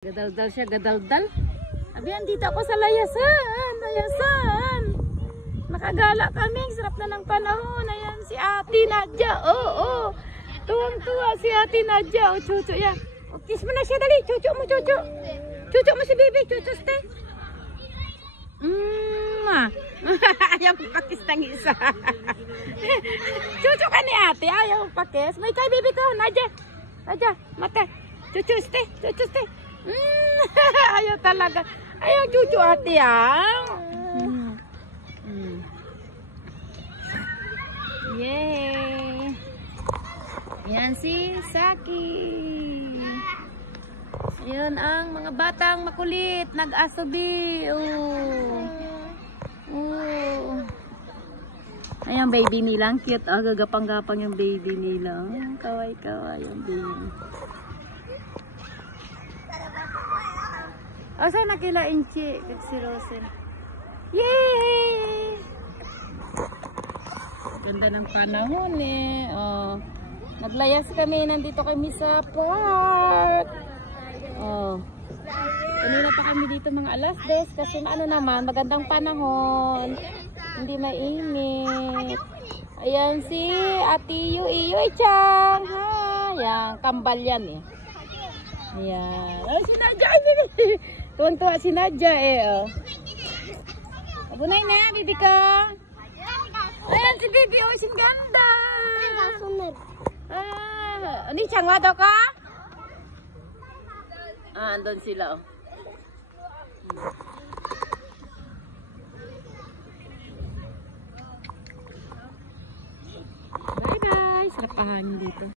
Gadaldal siya, gadaldal. Abi, andito ako sa layasan. Layasan. Nakagala kami. Sarap na ng panahon. Ayan, si Ate Nadia. Oo. Tuwang-tuwa si Ate Nadia. O, chucho yan. O, kiss mo na siya, dali. Chucho mo, chucho. Chucho mo si baby. Chucho, ste. Ayaw mo pakis ng isa. Chucho ka ni Ate. Ayaw mo pakis. May kay baby ko. Nadia. Nadia, mata. Chucho, ste. Chucho, ste. Ayaw talaga. Ayaw chuchu Ate Yay! Yan si Saki. Yan ang mga batang makulit. Nag-asubi. Ayan baby nila. Ang cute. Gagapang-gapang yung baby nila. Kaway-kaway yung baby. Saan nakila Inchi? Kag si Rosel. Yay! Ganda ng panahon eh. Naglayas kami. Nandito kami sa park. Kanina pa kami dito mga alas 10 kasi ano naman, magandang panahon. Hindi mainit. Ayan si Ate Yui-Chang. Yan, kambal yan eh. Ayan. Si Nadia. Tuwan-tuwa si Nadia eh. Abunay na, bibi ko. Ayan si bibi. Sing ganda. Ni Chang daw ka? Andun sila Bye guys. Sarap ahanin dito.